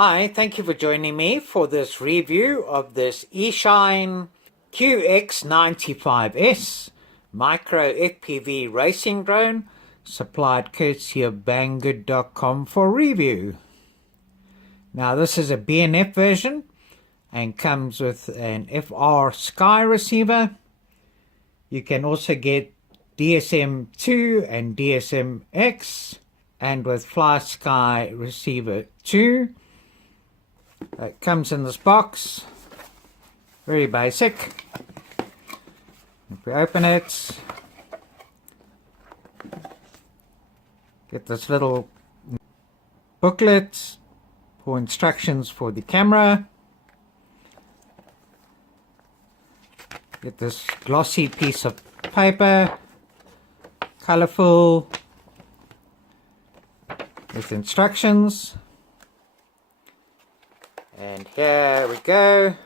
Hi, thank you for joining me for this review of this Eachine QX95S micro FPV racing drone, supplied courtesy of Banggood.com for review. Now this is a BNF version and comes with an FR Sky receiver. You can also get DSM-2 and DSM-X, and with Fly Sky receiver 2. It comes in this box, very basic. If we open it, get this little booklet for instructions for the camera. Get this glossy piece of paper, colorful, with instructions. And here we go.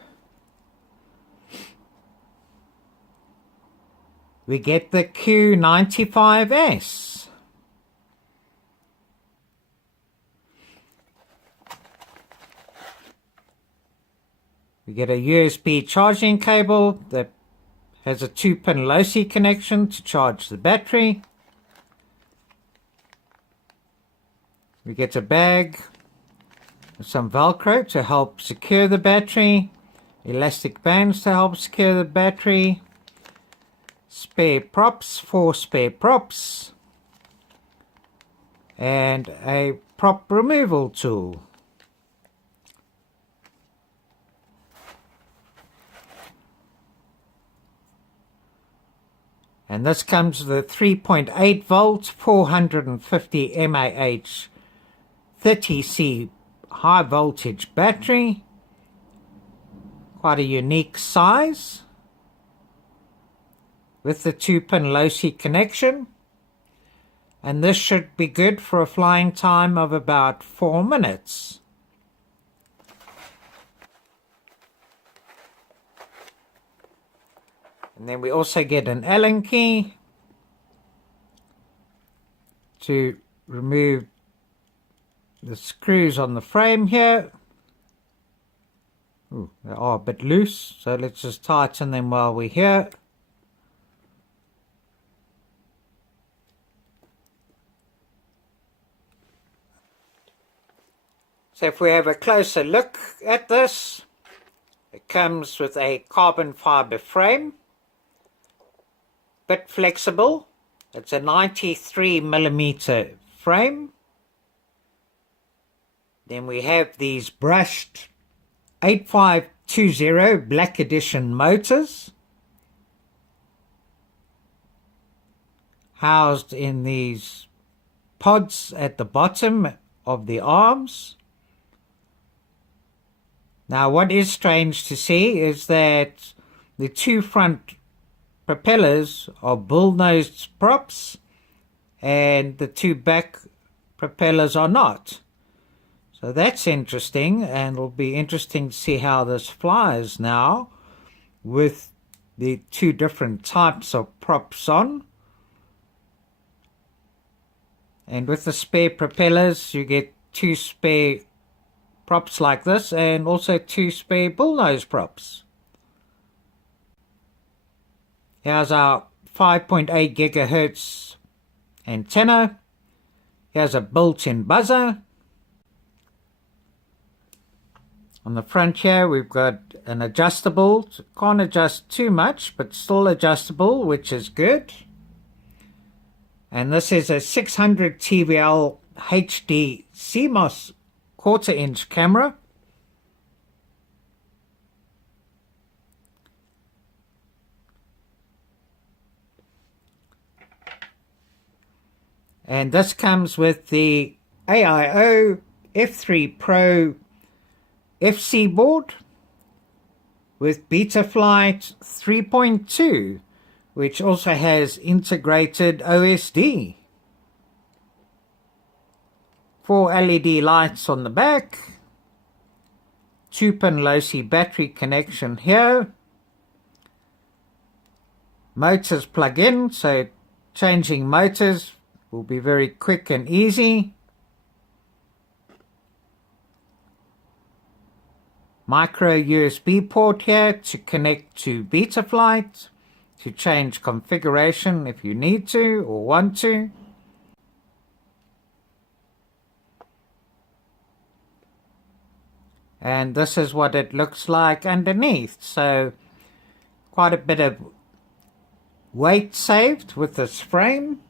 We get the Q95S. We get a USB charging cable that has a 2-pin low-C connection to charge the battery. We get a bag, some Velcro to help secure the battery, elastic bands to help secure the battery, spare props, 4 spare props, and a prop removal tool. And this comes with a 3.8 volt, 450 mAh, 30C high voltage battery, quite a unique size, with the 2-pin low-C connection, and this should be good for a flying time of about 4 minutes. And then we also get an Allen key to remove the screws on the frame here. Ooh, they are a bit loose, so let's just tighten them while we're here. So if we have a closer look at this, it comes with a carbon fiber frame, bit flexible. It's a 93mm frame. Then we have these brushed 8520 Black Edition motors, housed in these pods at the bottom of the arms. Now what is strange to see is that the 2 front propellers are bull-nosed props and the 2 back propellers are not. So that's interesting, and it'll be interesting to see how this flies now with the 2 different types of props on. And with the spare propellers, you get 2 spare props like this, and also 2 spare bullnose props. Here's our 5.8 gigahertz antenna. Here's a built-in buzzer. On the front here we've got an adjustable, can't adjust too much but still adjustable, which is good. And this is a 600 TVL HD CMOS 1/4 inch camera. And this comes with the AIO F3 Pro FC board with Betaflight 3.2, which also has integrated OSD. 4 LED lights on the back, 2-pin low-C battery connection here, motors plug in, so changing motors will be very quick and easy. micro USB port here to connect to Betaflight, to change configuration if you need to or want to. And this is what it looks like underneath. So quite a bit of weight saved with this frame.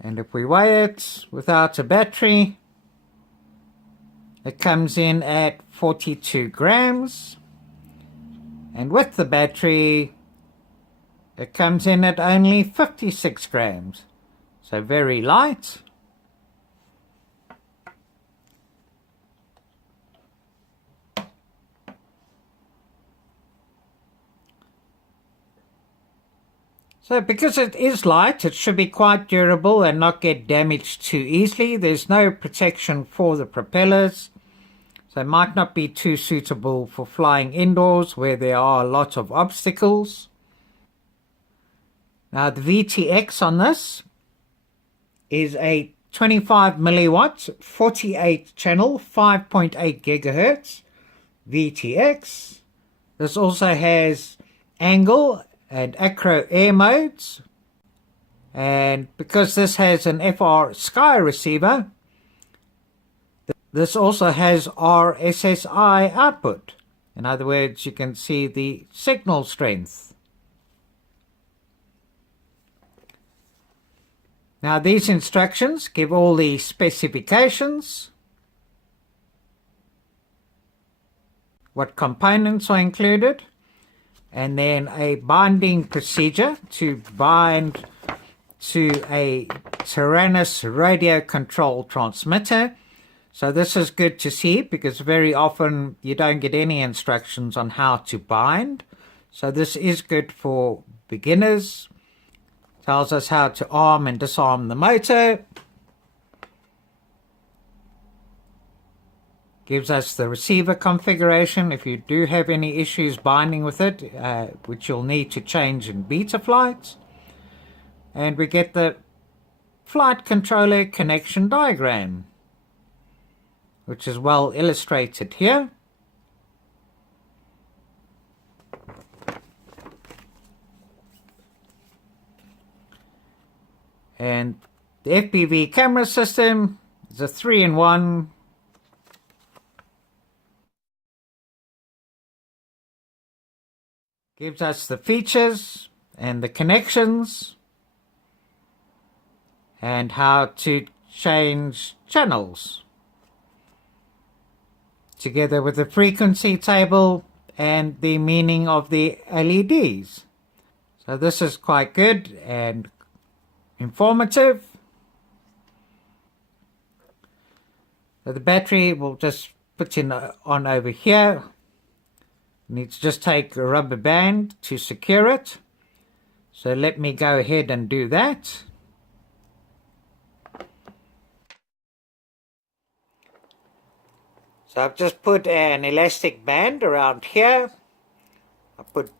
And if we weigh it without a battery, it comes in at 42 grams. And with the battery, it comes in at only 56 grams. So very light. So because it is light, it should be quite durable and not get damaged too easily. There's no protection for the propellers, so it might not be too suitable for flying indoors where there are a lot of obstacles. Now the VTX on this is a 25 milliwatt, 48 channel, 5.8 gigahertz VTX. This also has angle and acro air modes, and because this has an FR Sky receiver, this also has RSSI output. In other words, you can see the signal strength. Now these instructions give all the specifications, what components are included, and then a binding procedure to bind to a Taranis radio control transmitter. So this is good to see because very often you don't get any instructions on how to bind. So this is good for beginners. Tells us how to arm and disarm the motor. Gives us the receiver configuration if you do have any issues binding with it, which you'll need to change in Betaflight. And we get the flight controller connection diagram, which is well illustrated here. And the FPV camera system is a 3-in-1. Gives us the features and the connections and how to change channels, together with the frequency table and the meaning of the LEDs. So this is quite good and informative. So the battery we'll just put in on over here. Need to just take a rubber band to secure it. So let me go ahead and do that. So I've just put an elastic band around here. I put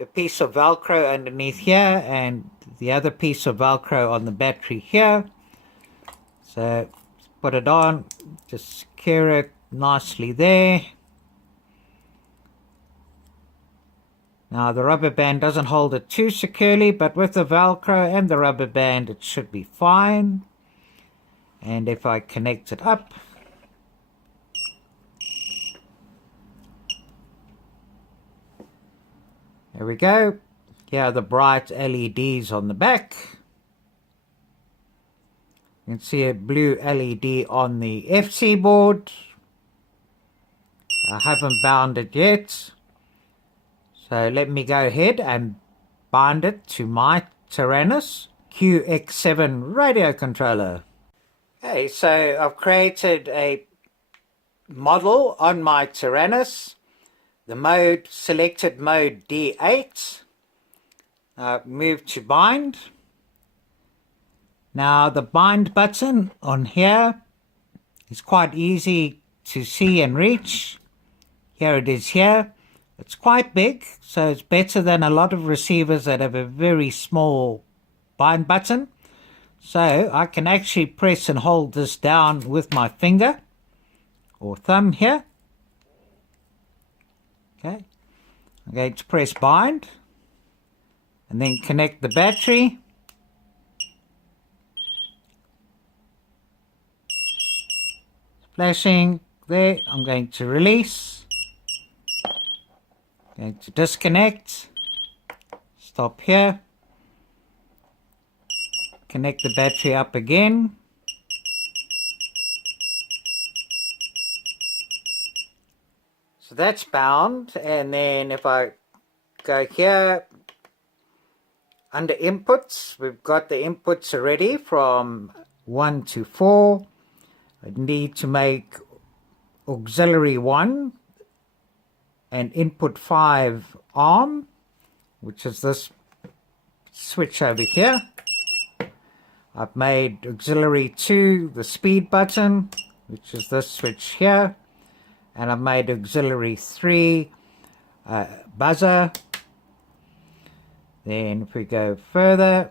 a piece of Velcro underneath here and the other piece of Velcro on the battery here. So put it on, just secure it nicely there. Now the rubber band doesn't hold it too securely, but with the Velcro and the rubber band it should be fine. And if I connect it up, there we go. Here are the bright LEDs on the back. You can see a blue LED on the FC board. I haven't bound it yet. So let me go ahead and bind it to my Taranis QX7 radio controller. Okay, so I've created a model on my Taranis. The mode, selected mode D8. Move to bind. Now the bind button on here is quite easy to see and reach. Here it is here. It's quite big, so it's better than a lot of receivers that have a very small bind button. So I can actually press and hold this down with my finger or thumb here. Okay, I'm going to press bind and then connect the battery. Flashing there. I'm going to release. Going to disconnect. Stop here. Connect the battery up again. So that's bound, and then if I go here under inputs, we've got the inputs already from 1 to 4. I need to make auxiliary 1 and input 5 arm, which is this switch over here. I've made auxiliary 2 the speed button, which is this switch here, and I've made auxiliary 3 buzzer. Then if we go further,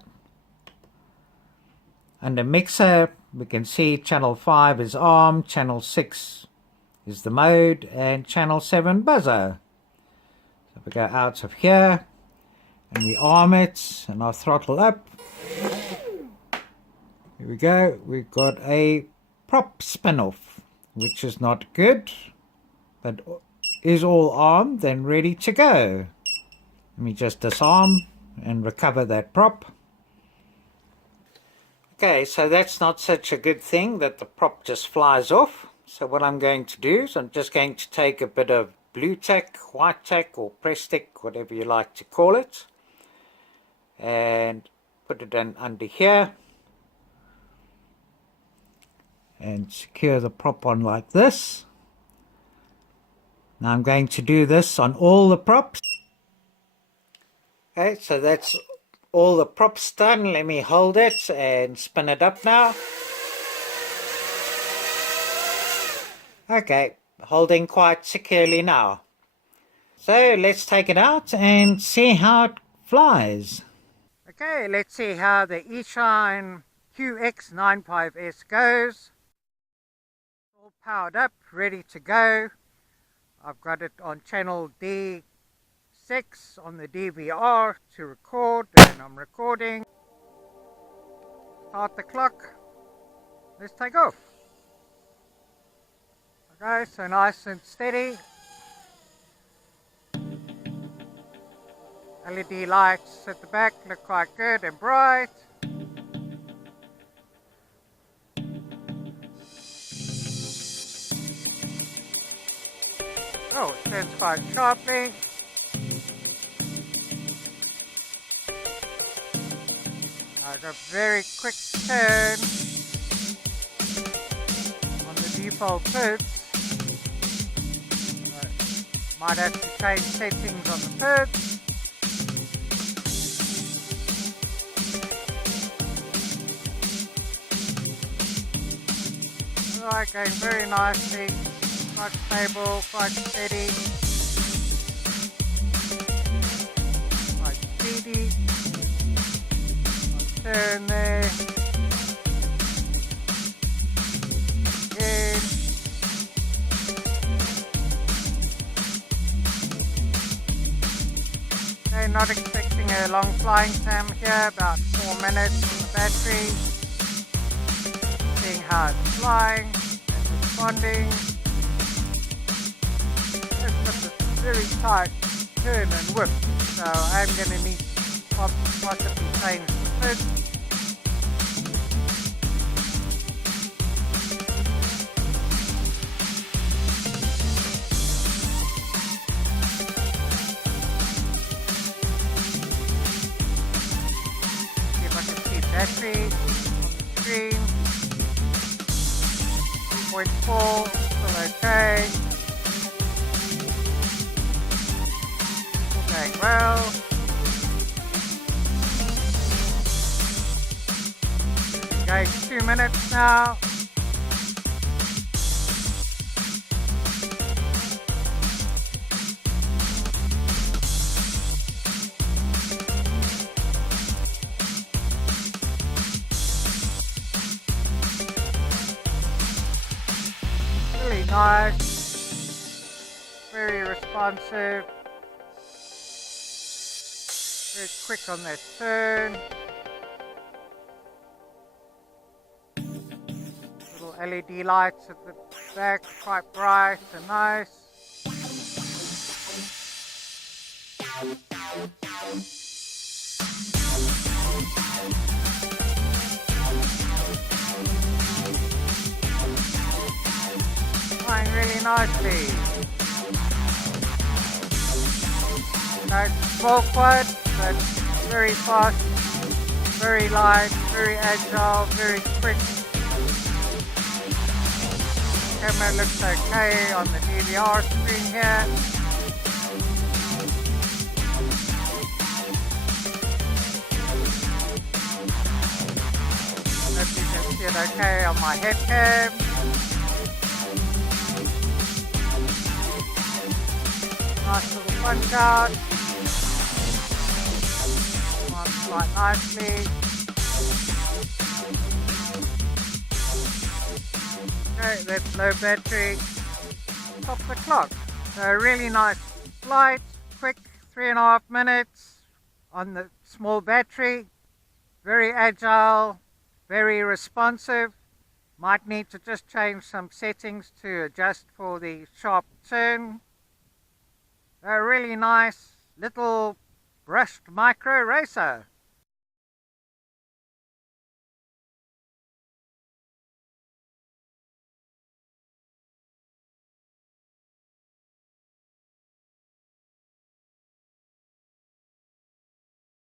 under mixer, we can see channel 5 is arm, channel 6 is the mode, and channel 7 buzzer. So if we go out of here and we arm it and I'll throttle up, here we go, we've got a prop spin-off, which is not good, but is all armed and ready to go. Let me just disarm and recover that prop. Okay, so that's not such a good thing that the prop just flies off. So what I'm going to do is I'm just going to take a bit of blue tack, white tack, or press tack, whatever you like to call it, and put it in under here and secure the prop on like this. Now I'm going to do this on all the props. Okay, so that's all the props done. Let me hold it and spin it up now. Okay, holding quite securely now. So let's take it out and see how it flies. Okay, let's see how the Eachine QX95S goes. All powered up, ready to go. I've got it on channel D6 on the DVR to record, and I'm recording. Start the clock. Let's take off. Okay, so nice and steady. LED lights at the back look quite good and bright. Oh, it turns quite sharply. I got a very quick turn on the default PIDs. Might have to change settings on the PIDs. Alright, going very nicely. Quite stable, quite steady, quite speedy. I'll turn there. Again. Okay, not expecting a long flying time here, about 4 minutes on the battery. Seeing how it's flying and responding. Very tight turn and whip, so I'm going to need to possibly change the PID. See if I can see battery on the screen. 2.4, still okay. Going well. Going 2 minutes now. really nice, very responsive, very quick on that turn. Little LED lights at the back, quite bright and nice. Flying really nicely. Nice small quad, but very fast, very light, very agile, very quick. Camera looks okay on the DVR screen here. Hope you can see it okay on my head cam. Nice little punch out. Runs quite nicely. Okay, that's low battery. Stop the clock. So a really nice flight, quick 3.5 minutes on the small battery. Very agile, very responsive. Might need to just change some settings to adjust for the sharp turn. A really nice little brushed micro racer.